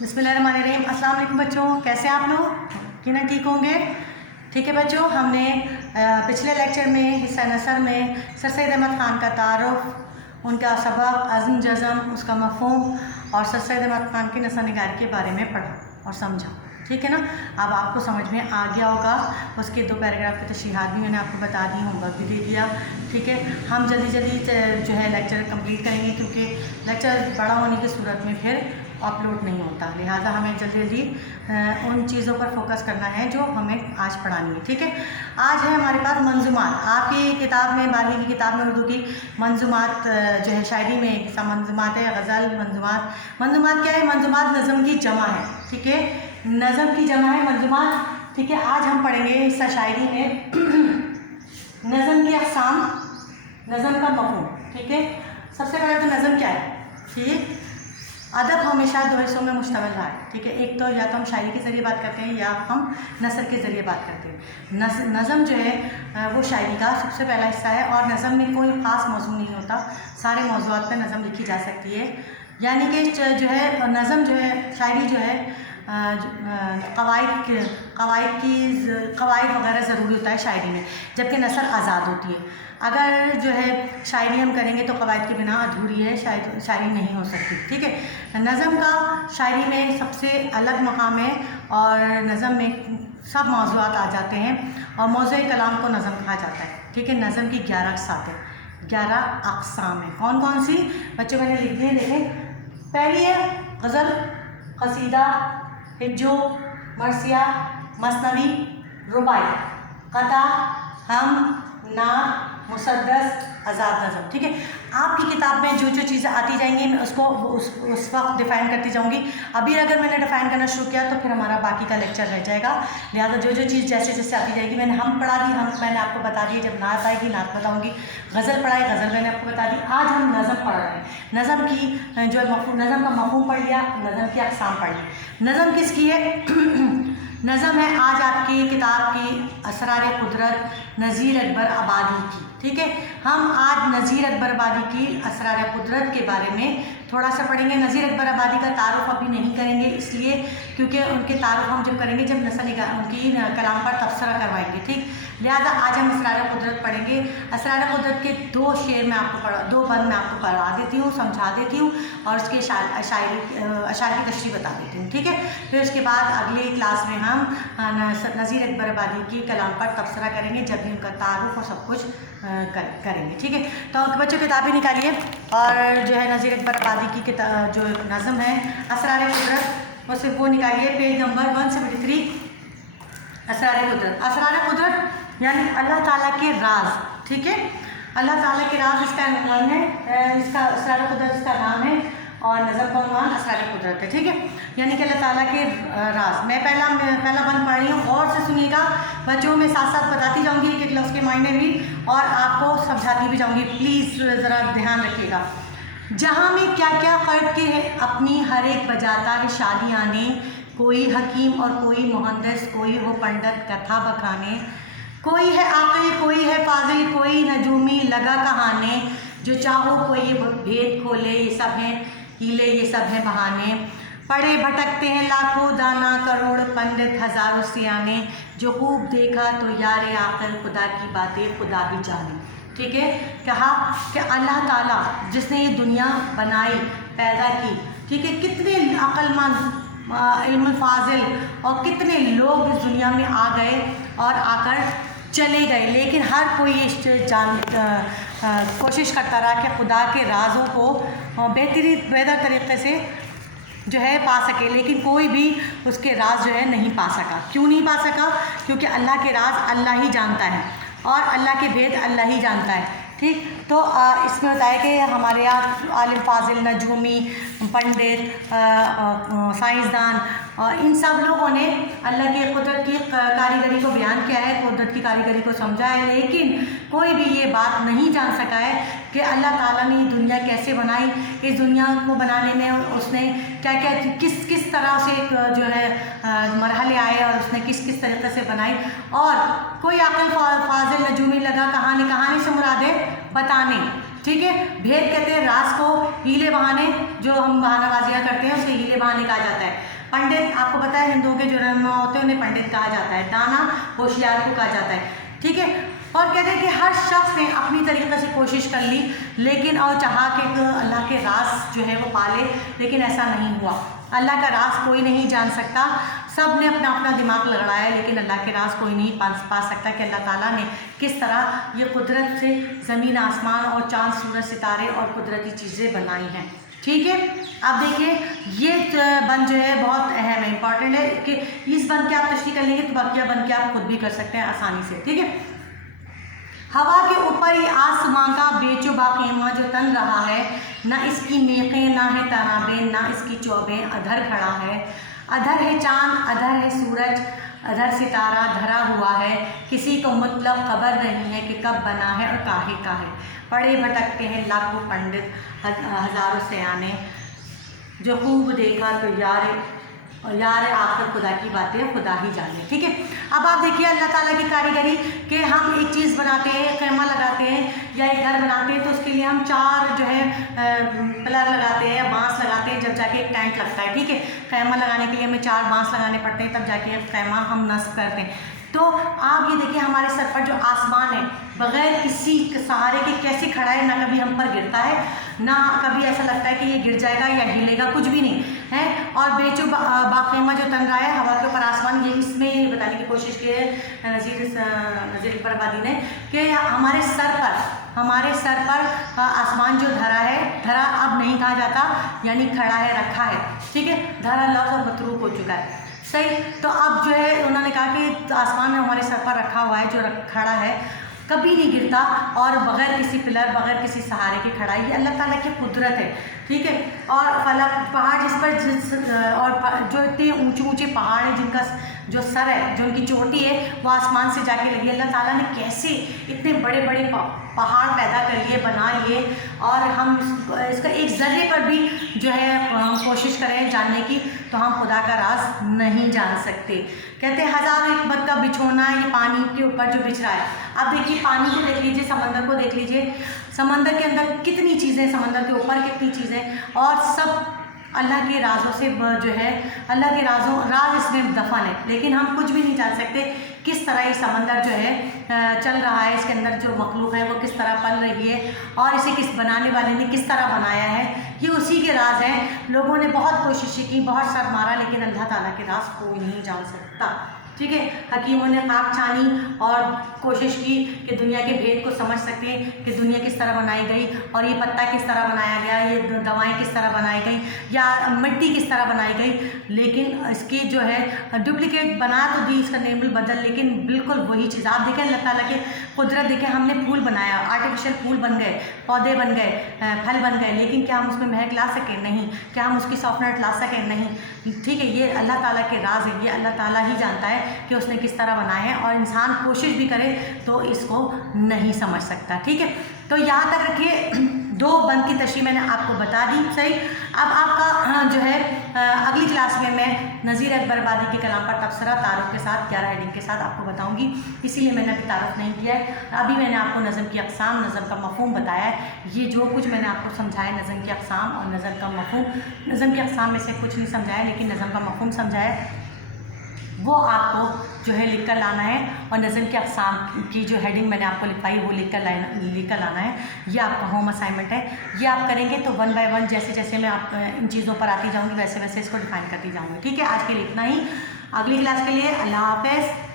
बिस्मिल्लाहिर्रहमानिर्रहीम। अस्सलाम वालेकुम बच्चों, कैसे आप लोग? यकीनन ठीक होंगे। ठीक है बच्चों, हमने पिछले लेक्चर में हिस्सा नसर में सर सैयद अहमद ख़ान का तारुफ़, उनका सबक, अज़्म जज़म, उसका मफ़हूम और सर सैयद अहमद ख़ान की नस्ल निगारी के बारे में पढ़ा और समझा। ठीक है ना? अब आपको समझ में आ गया होगा। उसके 2 पैराग्राफ की तशरीहात भी मैंने आपको बता दी, होमवर्क भी दे दिया। ठीक है, हम जल्दी जल्दी जो है लेक्चर कंप्लीट करेंगे, क्योंकि लेक्चर बड़ा होने की सूरत में फिर अपलोड नहीं होता, लिहाजा हमें जल्दी जल्दी उन चीज़ों पर फोकस करना है जो हमें आज पढ़ानी है। ठीक है, आज है हमारे पास मंजूमात। आपकी किताब में, बारहवीं की किताब में उर्दू की मंजूमात जो है, शायरी में मंजूमात है, गज़ल मंजूमात। मंजूमात क्या है? मंजूमात नज़म की जमा है। ठीक है, नज़म की जमा है मंजूमात। ठीक है, आज हम पढ़ेंगे हिस्सा शायरी में नज़म की अक़साम, नज़म का मफ़हूम। ठीक है, सबसे पहले तो नज़म क्या है? ठीक, अदब हमेशा 2 हिस्सों में मुश्तमिल रहा है। ठीक है, एक तो या तो हम शायरी के ज़रिए बात करते हैं या हम नसर के ज़रिए बात करते हैं। नज़म जो है वो शायरी का सबसे पहला हिस्सा है, और नज़म में कोई ख़ास मौज़ू नहीं होता, सारे मौज़ूआत पर नज़म लिखी जा सकती है। यानी कि जो है नज़म जो है, शायरी जो है कवायद वगैरह ज़रूरी होता है शायरी में, जबकि नसर आज़ाद होती है। अगर जो है शायरी हम करेंगे तो कवायद के बिना अधूरी है, शायरी नहीं हो सकती। ठीक है, नज़म का शायरी में सबसे अलग मकाम है, और नज़म में सब मौज़ूआत आ जाते हैं, और मौज़ूए कलाम को नज़म कहा जाता है। ठीक है, नज़म की 11 अक़साम है, 11 अक़साम है। कौन कौन सी? बच्चों मैंने लिख दिए, देखें। पहली है गज़ल, कसीदा, हिज्जो, मरसिया, मसनवी, रुबाई, कता, हम, नात, मुसद्दस, आज़ाद नज़म। ठीक है, आपकी किताब में जो जो चीज़ें आती जाएंगी मैं उसको उस वक्त डिफ़ाइन करती जाऊंगी। अभी अगर मैंने डिफ़ाइन करना शुरू किया तो फिर हमारा बाकी का लेक्चर रह जाएगा, लिहाजा जो जो चीज़ जैसे जैसे आती जाएगी। हम पढ़ा दी, मैंने आपको बता दी। जब नात आएगी नात बताऊँगी, गज़ल पढ़ाई, गज़ल मैंने आपको बता दी। आज हम नज़म पढ़ रहे हैं। नज़म की जो नज़म का मफ़हूम पढ़ लिया, नज़म की अक़साम पढ़ ली। नज़म किसकी है? नज़म है आज आपकी किताब की असरार कुदरत नज़ीर अकबर आबादी की। ठीक है, हम आज नज़ीर अकबर आबादी की असरार कुदरत के बारे में थोड़ा सा पढ़ेंगे। नज़ीर अकबर आबादी का तारुफ़ अभी नहीं करेंगे, इसलिए क्योंकि उनके तारुफ़ हम जब करेंगे जब उनकी कलाम पर तबसरा करवाएंगे। ठीक, लिहाजा आज हम असरार कुदरत पढ़ेंगे। असरार कुदरत के 2 शेर में आपको 2 बंद में आपको पढ़ा देती हूँ, समझा देती हूँ, और उसके अशार की तशरीह बता देती हूँ। ठीक है, फिर उसके बाद अगली क्लास में हम नज़ीर अकबर आबादी की कलाम पर तबसरा करेंगे, जब भी उनका तारुफ़ और सब कुछ करेंगे। ठीक है, तो बच्चों किताबें निकालिए, और जो है नज़ीर अकबर आबादी की किताब जो नज़म है असरार कुदरत, वो निकालिए, पेज नंबर 173। असरार कुदरत, असरार कुदरत यानी अल्लाह ताला के राज। ठीक है, अल्लाह ताला के राज इसका नाम है, इसका असरार कुदरत इसका नाम है, और नज़म का उन्वान असरार कुदरत है। ठीक है, यानी कि अल्लाह ताला के राज। मैं पहला बंद पढ़ रही हूँ, और से सुनिएगा बच्चों, में साथ साथ बताती जाऊँगी कि लफ्ज़ के मायने भी, और आपको समझाती भी जाऊँगी। प्लीज़ ज़रा ध्यान रखिएगा। जहाँ में क्या क्या फ़र्क के है, अपनी हर एक बजाता है शादियाँ ने, कोई हकीम और कोई मुहंदिस, कोई हो पंडित कथा बखाने, कोई है आक़िल कोई है फाजिल, कोई नजूमी लगा कहाने, जो चाहो कोई ये भेद खोले, ये सब हैं हीले, ये सब हैं बहाने, पढ़े भटकते हैं लाखों दाना, करोड़ पंडित हज़ारों सियाने, जो खूब देखा तो यार आक़िल, खुदा की बातें खुदा ही जाने। ठीक है, कहा कि अल्लाह ताला जिसने ये दुनिया बनाई, पैदा की, ठीक है, कितने अक्लमंद, इल्म फाजिल, और कितने लोग इस दुनिया में आ गए और आकर चले गए, लेकिन हर कोई कोशिश करता रहा कि खुदा के राज़ों को बेहतर तरीक़े से जो है पा सके, लेकिन कोई भी उसके राज जो है नहीं पा सका। क्यों नहीं पा सका? क्योंकि अल्लाह के राज अल्लाह ही जानता है, और अल्लाह के भेद अल्लाह ही जानता है। ठीक, तो इसमें बताया कि हमारे यहाँ आलिम फाजिल, नजूमी, पंडित, साइंसदान, और इन सब लोगों ने अल्लाह की कुदरत की कारीगरी को बयान किया है, कुदरत की कारीगरी को समझा है, लेकिन कोई भी ये बात नहीं जान सका है कि अल्लाह ताला ने दुनिया कैसे बनाई, इस दुनिया को बनाने में उसने क्या क्या किस तरह से जो है मरहले आए, और उसने किस तरीके से बनाई। और कोई आक़िल फाजिल नजूमी लगा कहानी से मुरादे बताने। ठीक है, भेद कहते हैं राज को, हीले बहाने, जो हम बहानाबाजियाँ करते हैं उसे हीले बहाने कहा जाता है। पंडित आपको पता है हिंदुओं के जो रहनुमा होते हैं उन्हें पंडित कहा जाता है, दाना होशियार को कहा जाता है, ठीक है। और कहते हैं कि हर शख्स ने अपनी तरीके से कोशिश कर ली लेकिन और चाहा कि अल्लाह के राज जो है वो पाले, लेकिन ऐसा नहीं हुआ। अल्लाह का राज कोई नहीं जान सकता, सब ने अपना अपना दिमाग लड़ाया लेकिन अल्लाह के राज कोई नहीं पा सकता कि अल्लाह ताला ने किस तरह ये कुदरत से ज़मीन आसमान और चाँद सूरज सितारे और कुदरती चीज़ें बनाई हैं, ठीक है। अब देखिए ये बंद जो है बहुत अहम है, इंपॉर्टेंट है कि इस बंद के आप तशरीह कर लेंगे तो बाकिया बंद के आप खुद भी कर सकते हैं आसानी से, ठीक है। हवा के ऊपर ये आसमां का बेचो बाकीमा जो तन रहा है, ना इसकी मेखें ना है तनाबे ना इसकी चौबें, अधर खड़ा है, अधर है चाँद अधर है सूरज अधर सितारा धरा हुआ है, किसी को मतलब खबर नहीं है कि कब बना है और काहे का है। पढ़े भटकते हैं लाखों पंडित हज़ारों सयाने, जो खूब देखा तो यार आखिर खुदा की बातें खुदा ही जाने, ठीक है। अब आप देखिए अल्लाह ताला की कारीगरी कि हम एक चीज़ बनाते हैं, खैमा लगाते हैं या एक घर बनाते हैं तो उसके लिए हम 4 जो है पिलर लगाते हैं या बांस लगाते हैं, जब जाके एक टेंट लगता है, ठीक है। खैमा लगाने के लिए हमें 4 बांस लगाने पड़ते हैं, तब जाके खैमा हम नस्ब करते हैं। तो आप ये देखिए हमारे सर पर जो आसमान है बग़ैर किसी सहारे के कैसे खड़ा है, ना कभी हम पर गिरता है ना कभी ऐसा लगता है कि ये गिर जाएगा या हिलेगा, कुछ भी नहीं है। और बेचो बाखैमा जो तन रहा है हवा के ऊपर आसमान, ये इसमें ये बताने की कोशिश की है नज़ीर बर्बादी ने कि हमारे सर पर आसमान जो धरा है, धरा अब नहीं कहा जाता यानी खड़ा है, रखा है, ठीक है। धरा लफ्ज़ और मतरूक हो चुका है, सही। तो अब जो है उन्होंने कहा कि आसमान में हमारे सर पर रखा हुआ है जो खड़ा है, कभी नहीं गिरता और बग़ैर किसी पिलर बग़ैर किसी सहारे के खड़ा है, ये अल्लाह ताला की कुदरत है, ठीक है। और फलक पहाड़ और जो इतने ऊंचे ऊंचे पहाड़ हैं जिनका जो सर है, जो उनकी चोटी है वो आसमान से जाके लगी, अल्लाह ताला ने कैसे इतने बड़े बड़े पहाड़ पैदा कर लिए, बना लिए, और हम इसका एक ज़र्रे पर भी जो है कोशिश करें जानने की तो हम खुदा का राज नहीं जान सकते। कहते हैं हज़ारों हिकमत का बिछोना ये पानी के ऊपर जो बिछ रहा है। अब देखिए पानी को देख लीजिए, समंदर को देख लीजिए, समंदर के अंदर कितनी चीज़ें, समंदर के ऊपर कितनी चीज़ें, और सब अल्लाह के राज़ों से जो है अल्लाह के राज इसमें दफन है, लेकिन हम कुछ भी नहीं जान सकते किस तरह ये समंदर जो है चल रहा है, इसके अंदर जो मखलूक है वो किस तरह पल रही है और इसे किस बनाने वाले ने किस तरह बनाया है, ये उसी के राज हैं। लोगों ने बहुत कोशिशें की, बहुत सर मारा, लेकिन अल्लाह ताला के राज कोई नहीं जान सकता, ठीक है। हकीमों ने खाक छानी और कोशिश की कि दुनिया के भेद को समझ सकें कि दुनिया किस तरह बनाई गई और ये पत्ता किस तरह बनाया गया, ये दवाएं किस तरह बनाई गई या मिट्टी किस तरह बनाई गई, लेकिन इसकी जो है डुप्लीकेट बना तो दी, इसका नेम बदल, लेकिन बिल्कुल वही चीज़। आप देखें अल्लाह ताला के कुदरत देखें, हमने फूल बनाया, आर्टिफिशियल फूल बन गए, पौधे बन गए, फल बन गए, लेकिन क्या हम उसमें महक ला सकें? नहीं। क्या हम उसकी सॉफ्टनेस ला सकें? नहीं, ठीक है। ये अल्लाह ताला के राज है, ये अल्लाह ताला ही जानता है कि उसने किस तरह बनाए हैं, और इंसान कोशिश भी करे तो इसको नहीं समझ सकता, ठीक है। तो यहाँ तक रखिए, 2 बंद की तशरीह मैंने आपको बता दी, सही। अब आपका जो है अगली क्लास में मैं नज़ीर बर्बादी के कलाम पर तबसरा तारुफ के साथ 11 हेडिंग के साथ आपको बताऊंगी, इसीलिए मैंने अभी तारुफ नहीं किया है। अभी मैंने आपको नज़म की अक़साम, नज़म का मफ़हूम बताया है। ये जो कुछ मैंने आपको समझाया नज़म की अक़साम और नज़म का मफ़हूम, नज़म की अक़साम में से कुछ नहीं समझाया, लेकिन नज़म का मफ़हूम समझाया, वो आपको जो है लिख कर लाना है, और नज़म की अक़साम की जो हेडिंग मैंने आपको लिखवाई वो लिख कर लाना है। ये आपका होम असाइनमेंट है, ये आप करेंगे तो 1 बाय 1 जैसे जैसे मैं आप इन चीज़ों पर आती जाऊँगी वैसे वैसे इसको डिफ़ाइन करती जाऊँगी, ठीक है। आज के लिए इतना ही, अगली क्लास के लिए अल्लाह हाफ़िज़।